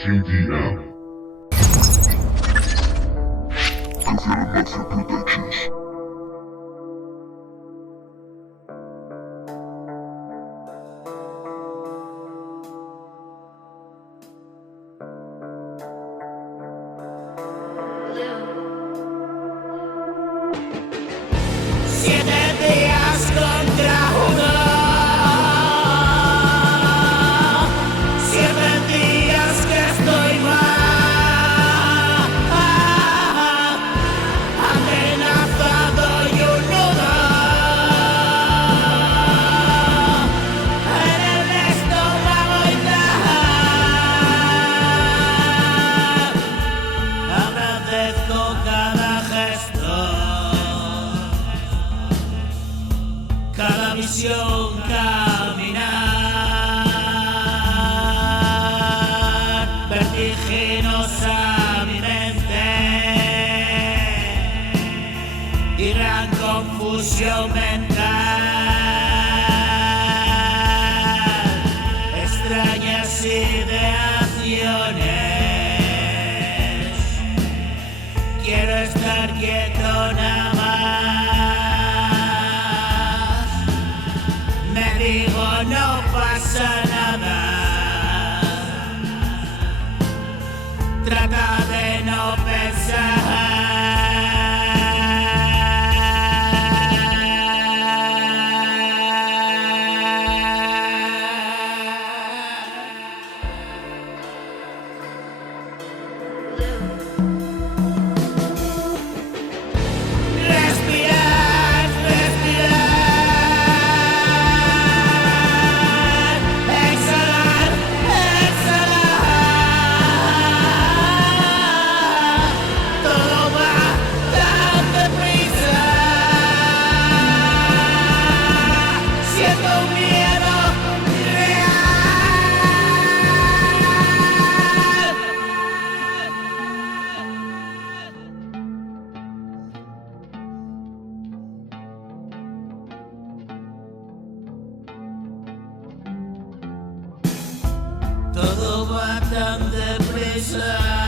JDM. Covalent Mafia Productions. Siete días contra uno. 7 días que estoy mal, amenazado y un nudo en el estómago y tal. Agradezco cada gesto, cada visión, caminar vertiginosa mi mente y gran confusión mental, extrañas ideaciones. Quiero estar quieto nada más. Me digo no pasa nada. Trata de no respirar, exhalar, exhalar. Todo va tan deprisa. Siento un miedo real. Todo va tan deprisa.